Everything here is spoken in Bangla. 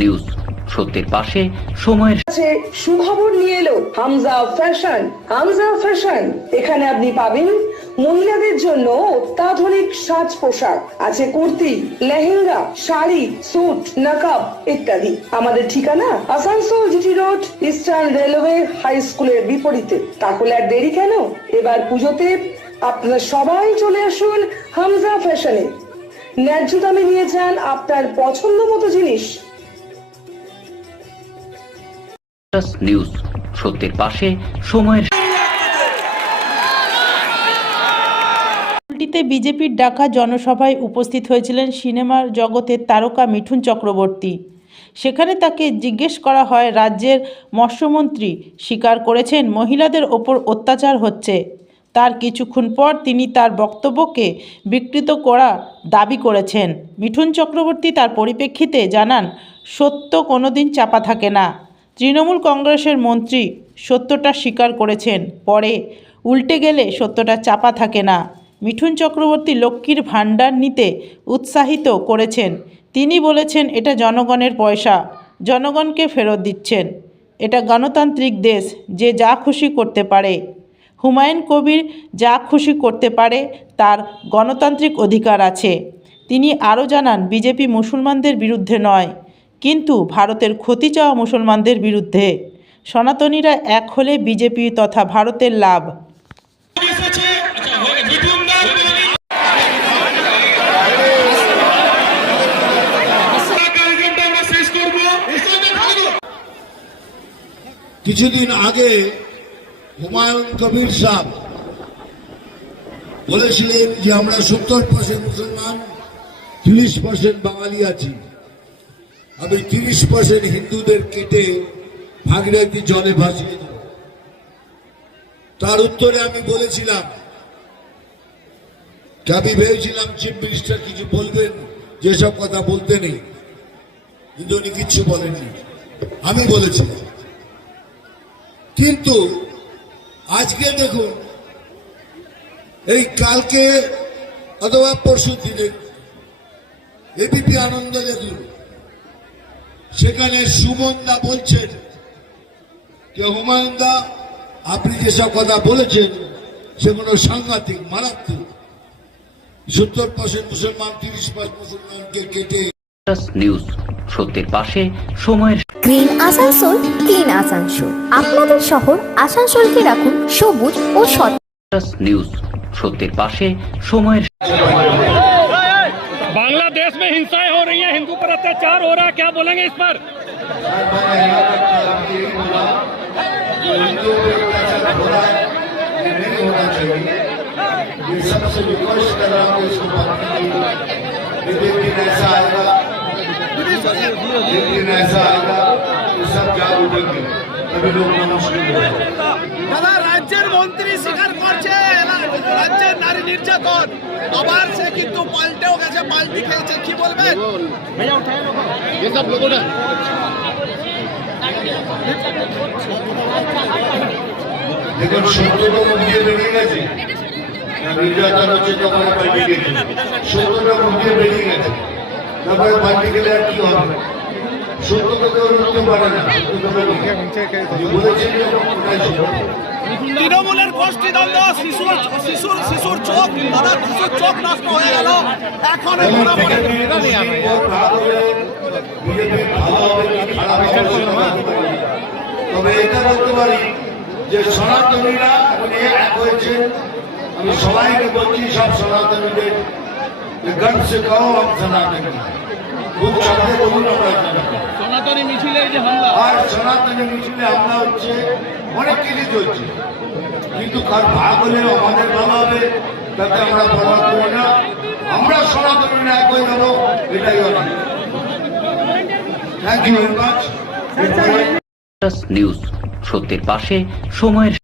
নিউজ সত্যের পাশে সময়ের সুখবর নিয়ে এলো হামজা ফ্যাশন। হামজা ফ্যাশন, এখানে আপনি পাবেন মহিলাদের জন্য অত্যাধুনিক সাজ পোশাক, আছে কুর্তি, লেহেঙ্গা, শাড়ি, স্যুট, নকাব ইত্যাদি। আমাদের ঠিকানা Asansol GT road, eastern railway high স্কুলের বিপরীতে। তাহলে আর দেরি কেন, এবার পুজোতে আপনারা সবাই চলে আসুন হামজা ফ্যাশনে। ন্যায্য দামে নিয়ে যান আপনার পছন্দ মতো জিনিস। নিউজ সত্যের পাশে সময়ের। বিজেপির ডাকা জনসভায় উপস্থিত হয়েছিলেন সিনেমার জগতের তারকা মিঠুন চক্রবর্তী। সেখানে তাকে জিজ্ঞেস করা হয়, রাজ্যের মৎস্যমন্ত্রী স্বীকার করেছেন মহিলাদের ওপর অত্যাচার হচ্ছে। তার কিছুক্ষণ পর তিনি তার বক্তব্যকে বিকৃত করার দাবি করেছেন। মিঠুন চক্রবর্তী তার পরিপ্রেক্ষিতে জানান, সত্য কোনোদিন চাপা থাকে না। তৃণমূল কংগ্রেসের মন্ত্রী সত্যটা স্বীকার করেছেন, পরে উল্টে গেলে সত্যটা চাপা থাকে না। মিঠুন চক্রবর্তী লক্ষ্মীর ভাণ্ডার নিতে উৎসাহিত করেছেন। তিনি বলেছেন, এটা জনগণের পয়সা, জনগণকে ফেরত দিচ্ছেন। এটা গণতান্ত্রিক দেশ, যে যা খুশি করতে পারে। হুমায়ুন কবির যা খুশি করতে পারে, তার গণতান্ত্রিক অধিকার আছে। তিনি আরও জানান, বিজেপি মুসলমানদের বিরুদ্ধে নয়, কিন্তু ভারতের ক্ষতি চাওয়া মুসলমানদের বিরুদ্ধে। সনাতনীরা এক হলে বিজেপি তথা ভারতের লাভ। কিছুদিন আগে হুমায়ুন কবির সাহেব বলেছিলেন যে আমরা 70% মুসলমান, 30% বাঙালি আছি। আমি 30% হিন্দুদের কেটে ভাগীরথী জলে ভাসিয়ে দেব। তার উত্তরে আমি বলেছিলাম, আমি ভেবেছিলাম চিফ মিনিস্টার কিছু বলবেন, যেসব কথা বলতে নেই, কিন্তু উনি কিচ্ছু বলেননি, আমি বলেছিলাম। কিন্তু আজকে দেখুন, এই কালকে অথবা পরশু দিনে এবিপি আনন্দ দেখুন, সেখানে সুমন দা বলছেন যে হুমায়ুন দা, আপনি যেসব কথা বলেছেন সেগুলো সাংঘাতিক, মারাত্মক। 70% মুসলমান, 30% মুসলমানকে কেটে। নিউজ সত্যের পাশে সময়ের। Green Asansol, clean Asansol. আপনাদের শহর আসানসোলকে রাখুন সবুজ ও সতেজ। নিউজ সত্যের পাশে সময়ের। बांग्लादेश में हिंसाएं हो रही हैं, हिंदू पर अत्याचार हो रहा है, क्या बोलेंगे इस पर? ये सबसे रिक्वेस्ट कर रहा हूँ इसको बंद कीजिए। दिन ऐसा आएगा, दिन ऐसा आएगा कि सब जाग उठेंगे, तभी लोग मुश्किल দাদা, রাজ্যের মন্ত্রী স্বীকার করছে রাজ্যের নারী নির্যাতন, আবার সে কিন্তু পাল্টেও গেছে, পাল্টি খেয়েছে, কি বলবেন? দেখুন, সত্যটা মুখ দিয়ে বেরিয়ে গেছে, নির্যাতন হচ্ছে তখন পাল্টি গেছে, সত্যটা মুখ দিয়ে বেরিয়ে গেছে, তারপরে পাল্টি গেলে আর কি হবে? সত্যটা কেউ রুখতে পারে না। তৃণমূলের গোষ্ঠীদ্বন্দ্ব, শিশুর চোখ, দাদা, শিশুর চোখ নষ্ট হয়ে গেল। এখন তবে এটা বলতে পারি যে সনাতনীরা এক হয়েছে। আমি সবাইকে বলছি, সব সনাতনীদের গর্ব সে কहो हम সনাতনী, খুব চাপে বলুন আমরা সনাতনী মিছিলে যে হামলা, আর সনাতনী মিছিলে হামলা হচ্ছে, অনেক কিছু চলছে, কিন্তু কার ভাগ হলে আমাদের ভালো হবে, তাতে আমরা বরবাদ করি না। আমরা সনাতনীরা এক হয়ে যাবো, এটাই অনেক। Thank you very much. News সত্যের পাশে সময়ের।